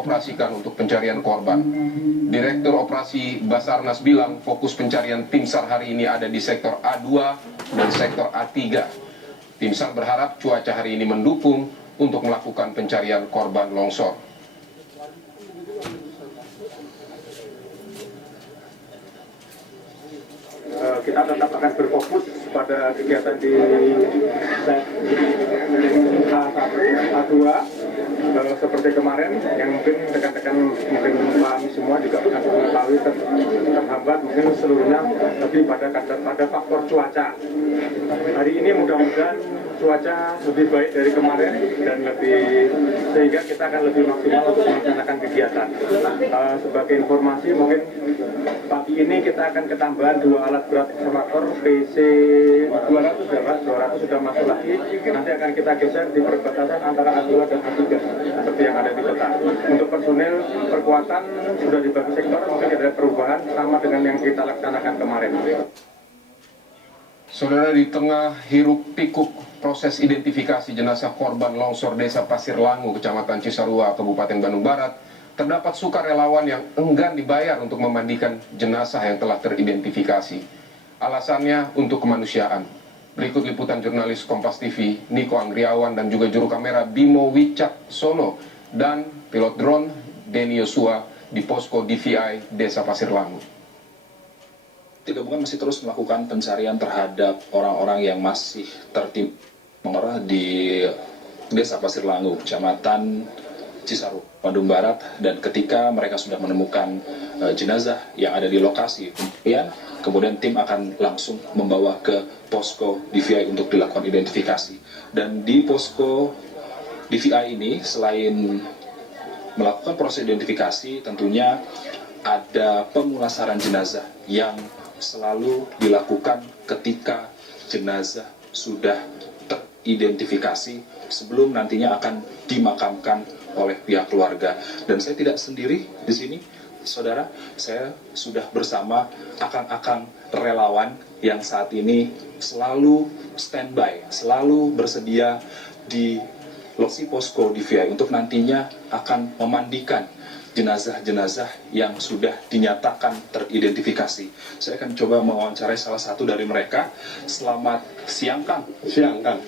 dioperasikan untuk pencarian korban. Direktur Operasi Basarnas bilang fokus pencarian tim SAR hari ini ada di sektor A2 dan sektor A3. Tim SAR berharap cuaca hari ini mendukung untuk melakukan pencarian korban longsor. Kita tetap akan berfokus pada kegiatan di A2 seperti kemarin yang mungkin rekan-rekan mungkin pahami semua juga akan mengetahui terhambat mungkin seluruhnya lebih pada faktor cuaca. Hari ini mudah-mudahan cuaca lebih baik dari kemarin dan sehingga kita akan lebih maksimal untuk melaksanakan kegiatan. Sebagai informasi mungkin pagi ini kita akan ketambahan 2 alat berat ekskavator PC 200 ya Pak, 200 sudah masuk lagi, nanti akan kita geser di perbatasan antara A2 dan A3 seperti yang ada di kota. Untuk personil perkuatan sudah dibagi sektor, mungkin ada perubahan sama dengan yang kita laksanakan kemarin. Saudara, di tengah hiruk pikuk proses identifikasi jenazah korban longsor Desa Pasir Langu, Kecamatan Cisarua, Kabupaten Bandung Barat, terdapat sukarelawan yang enggan dibayar untuk memandikan jenazah yang telah teridentifikasi. Alasannya untuk kemanusiaan. Berikut liputan jurnalis Kompas TV Niko Anggriawan dan juga juru kamera Bimo Wicaksono dan pilot drone Denny Yosua di posko DVI Desa Pasir Langu. Tim gabungan masih terus melakukan pencarian terhadap orang-orang yang masih tertimbun di Desa Pasir Langu, Kecamatan Cisarua, Bandung Barat, dan ketika mereka sudah menemukan jenazah yang ada di lokasi kemudian tim akan langsung membawa ke posko DVI untuk dilakukan identifikasi. Dan di posko DVI ini selain melakukan proses identifikasi, tentunya ada pemulasaran jenazah yang selalu dilakukan ketika jenazah sudah teridentifikasi sebelum nantinya akan dimakamkan oleh pihak keluarga. Dan saya tidak sendiri di sini, saudara, saya sudah bersama akang-akang relawan yang saat ini selalu standby, selalu bersedia di lokasi posko DVI untuk nantinya akan memandikan jenazah-jenazah yang sudah dinyatakan teridentifikasi. Saya akan coba mewawancarai salah satu dari mereka. Selamat siang, Kang. Siang, Kang.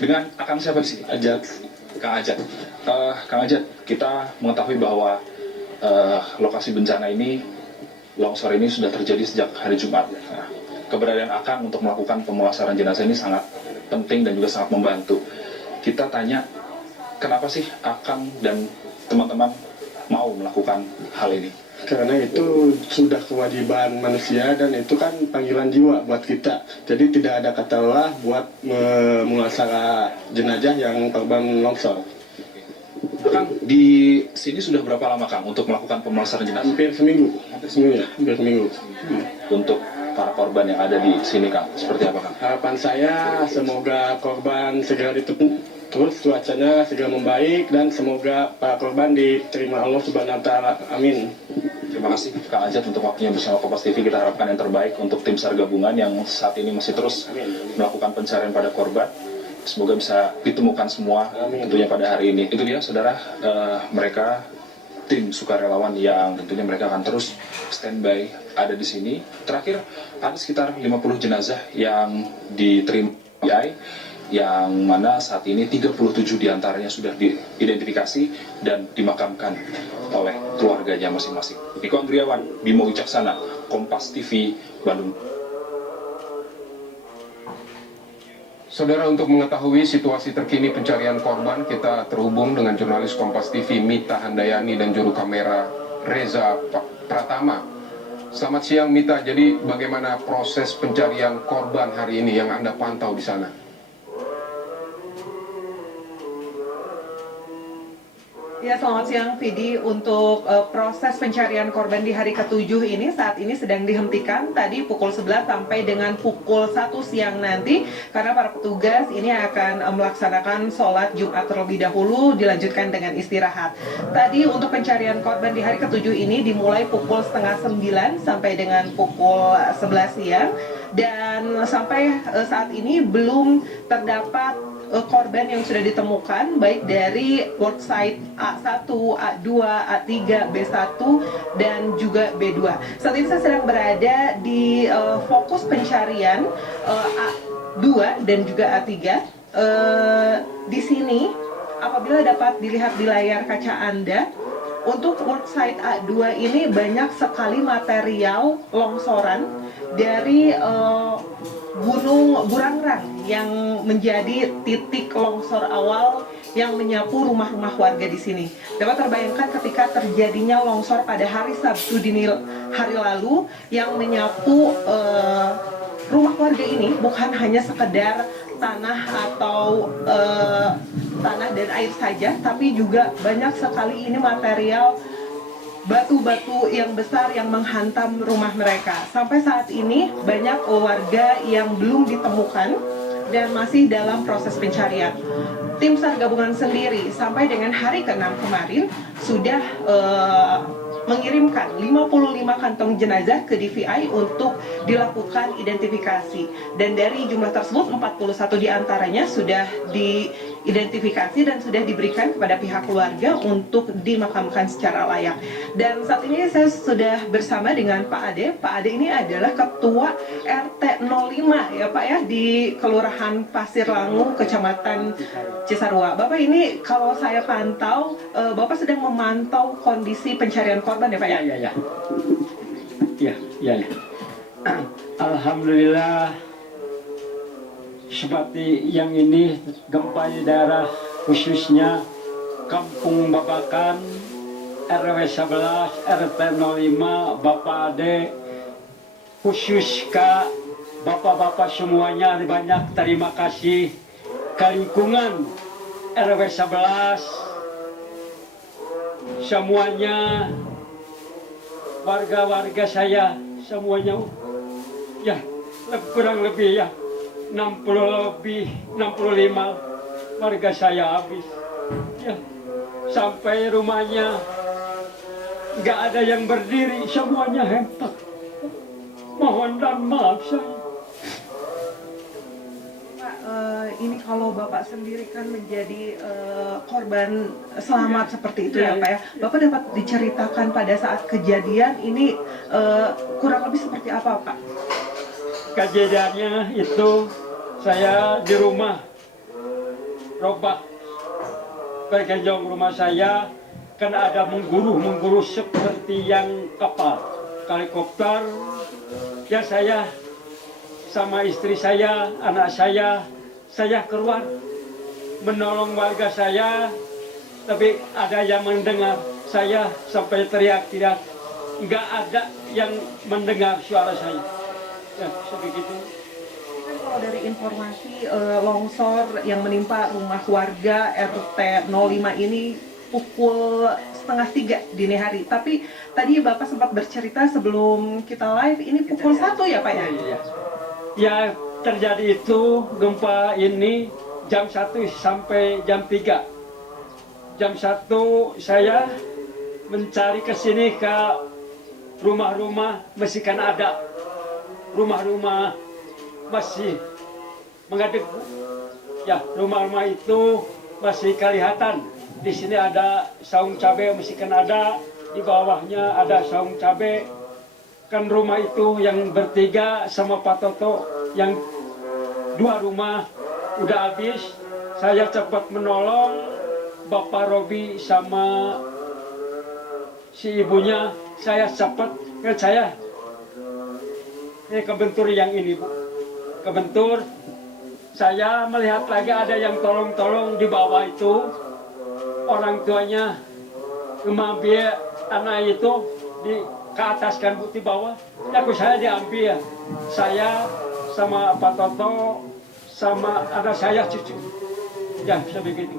Dengan akang siapa di sini? Ajat. Kang Ajat. Kang Ajat, kita mengetahui bahwa lokasi bencana ini, longsor ini sudah terjadi sejak hari Jumat. Nah, keberadaan akang untuk melakukan pemulasaran jenazah ini sangat penting dan juga sangat membantu. Kita tanya, kenapa sih akang dan teman-teman mau melakukan hal ini? Karena itu sudah kewajiban manusia dan itu kan panggilan jiwa buat kita. Jadi tidak ada kata lelah buat memulasara jenazah yang korban longsor. Kang, di sini sudah berapa lama, Kang, untuk melakukan pemulasaran jenazah? Hampir seminggu. Hampir seminggu. Untuk para korban yang ada di sini, Kang, seperti apa, Kang? Harapan saya semoga korban segera ditemukan. Terus cuacanya segera membaik dan semoga para korban diterima Allah Subhanahu wa Ta'ala. Amin. Terima kasih Kang Ajat untuk waktunya bersama Kompas TV. Kita harapkan yang terbaik untuk tim SAR gabungan yang saat ini masih terus melakukan pencarian pada korban. Semoga bisa ditemukan semua tentunya pada hari ini. Itu dia, saudara, mereka tim sukarelawan yang tentunya mereka akan terus standby ada di sini. Terakhir ada sekitar 50 jenazah yang diterima DVI, yang mana saat ini 37 diantaranya sudah diidentifikasi dan dimakamkan oleh keluarganya masing-masing. Niko Anggriawan, Bimo Wicaksana, Kompas TV, Bandung. Saudara, untuk mengetahui situasi terkini pencarian korban, kita terhubung dengan jurnalis Kompas TV Mita Handayani dan juru kamera Reza Pratama. Selamat siang, Mita. Jadi bagaimana proses pencarian korban hari ini yang Anda pantau di sana? Ya, selamat siang, Vidi. Untuk proses pencarian korban di hari ke-7 ini saat ini sedang dihentikan tadi pukul 11 sampai dengan pukul 1 siang nanti, karena para petugas ini akan melaksanakan sholat Jumat terlebih dahulu, dilanjutkan dengan istirahat. Tadi untuk pencarian korban di hari ke-7 ini dimulai pukul setengah 9 sampai dengan pukul 11 siang, dan sampai saat ini belum terdapat korban yang sudah ditemukan baik dari worksite A1, A2, A3, B1 dan juga B2. Saat ini saya sedang berada di fokus pencarian A2 dan juga A3. Di sini apabila dapat dilihat di layar kaca Anda, untuk worksite A2 ini banyak sekali material longsoran dari Gunung Burangrang yang menjadi titik longsor awal yang menyapu rumah-rumah warga di sini. Dapat terbayangkan ketika terjadinya longsor pada hari Sabtu dini hari lalu yang menyapu rumah warga ini bukan hanya sekedar tanah atau tanah dan air saja, tapi juga banyak sekali ini material batu-batu yang besar yang menghantam rumah mereka. Sampai saat ini banyak warga yang belum ditemukan dan masih dalam proses pencarian. Tim SAR gabungan sendiri sampai dengan hari ke-6 kemarin sudah mengirimkan 55 kantong jenazah ke DVI untuk dilakukan identifikasi. Dan dari jumlah tersebut 41 diantaranya sudah diidentifikasi dan sudah diberikan kepada pihak keluarga untuk dimakamkan secara layak. Dan saat ini saya sudah bersama dengan Pak Ade. Pak Ade ini adalah Ketua RT 05 ya Pak ya di Kelurahan Pasir Langu, Kecamatan Cisarua. Bapak ini kalau saya pantau, Bapak sedang memantau kondisi pencarian korban ya Pak ya? Ya. Alhamdulillah, seperti yang ini gempa di daerah khususnya Kampung Babakan, RW 11, RT 05, Bapak Ade, khusus ke Bapak-Bapak semuanya banyak terima kasih ke lingkungan RW 11, semuanya warga-warga saya semuanya ya kurang lebih ya 65 warga saya habis ya, sampai rumahnya nggak ada yang berdiri, semuanya hempak. Mohon dan maaf saya. Pak, ini kalau Bapak sendiri kan menjadi korban selamat seperti itu ya Pak ya. Bapak dapat diceritakan pada saat kejadian ini kurang lebih seperti apa Pak? Kejadiannya itu saya di rumah robah bergenjong rumah saya, kan ada mengguru seperti yang kapal helikopter. Ya saya sama istri saya, anak saya keluar menolong warga saya, tapi ada yang mendengar saya sampai teriak-teriak, nggak ada yang mendengar suara saya. Ya sebegitu. Kan kalau dari informasi longsor yang menimpa rumah warga RT 05 ini pukul 2:30 dini hari. Tapi tadi Bapak sempat bercerita sebelum kita live ini pukul 1 ya Pak ya? Ya terjadi itu gempa ini jam 1 sampai jam 3. Jam 1 saya mencari ke sini ke rumah-rumah, masih kan ada rumah-rumah masih mengaduk. Ya rumah-rumah itu masih kelihatan. Di sini ada saung cabai, masih kan ada, di bawahnya ada saung cabai. Kan rumah itu yang bertiga sama Pak Toto, yang 2 rumah udah habis. Saya cepat menolong Bapak Robi sama si ibunya. Saya cepat, saya kebentur yang ini Bu, kebentur. Saya melihat lagi ada yang tolong-tolong di bawah itu. Orang tuanya mengambil anak itu ke atas kan Bu, di bawah. Aku saya diambil, saya sama Pak Toto sama anak saya cucu. Ya sebegitu.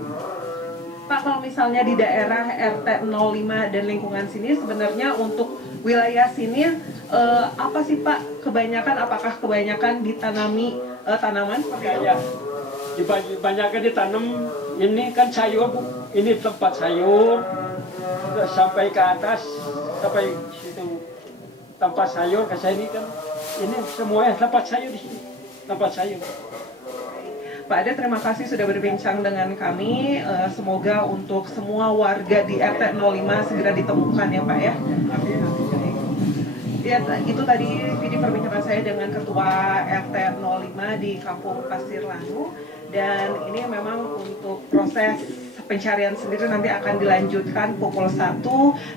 Pak, kalau misalnya di daerah RT 05 dan lingkungan sini sebenarnya untuk wilayah sini apa sih Pak kebanyakan, apakah kebanyakan ditanami tanaman seperti itu? Ya, kebanyakan ditanam ini kan sayur Bu. Ini tempat sayur sampai ke atas, sampai situ tempat sayur ke sini kan. Ini semuanya tempat sayur di sini, tempat sayur. Pak Ade, terima kasih sudah berbincang dengan kami. Semoga untuk semua warga di RT 05 segera ditemukan ya Pak ya. Ya, itu tadi Vidi perbincangan saya dengan Ketua RT 05 di Kampung Pasir Langu, dan ini memang untuk proses pencarian sendiri nanti akan dilanjutkan pukul 1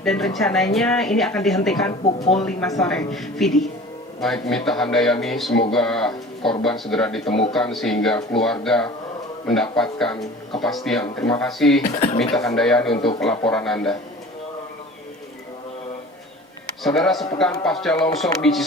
dan rencananya ini akan dihentikan pukul 5 sore. Vidi. Baik, Mita Handayani, semoga korban segera ditemukan sehingga keluarga mendapatkan kepastian. Terima kasih Mita Handayani untuk laporan Anda. Saudara, sepekan pasca longsor di Cisarua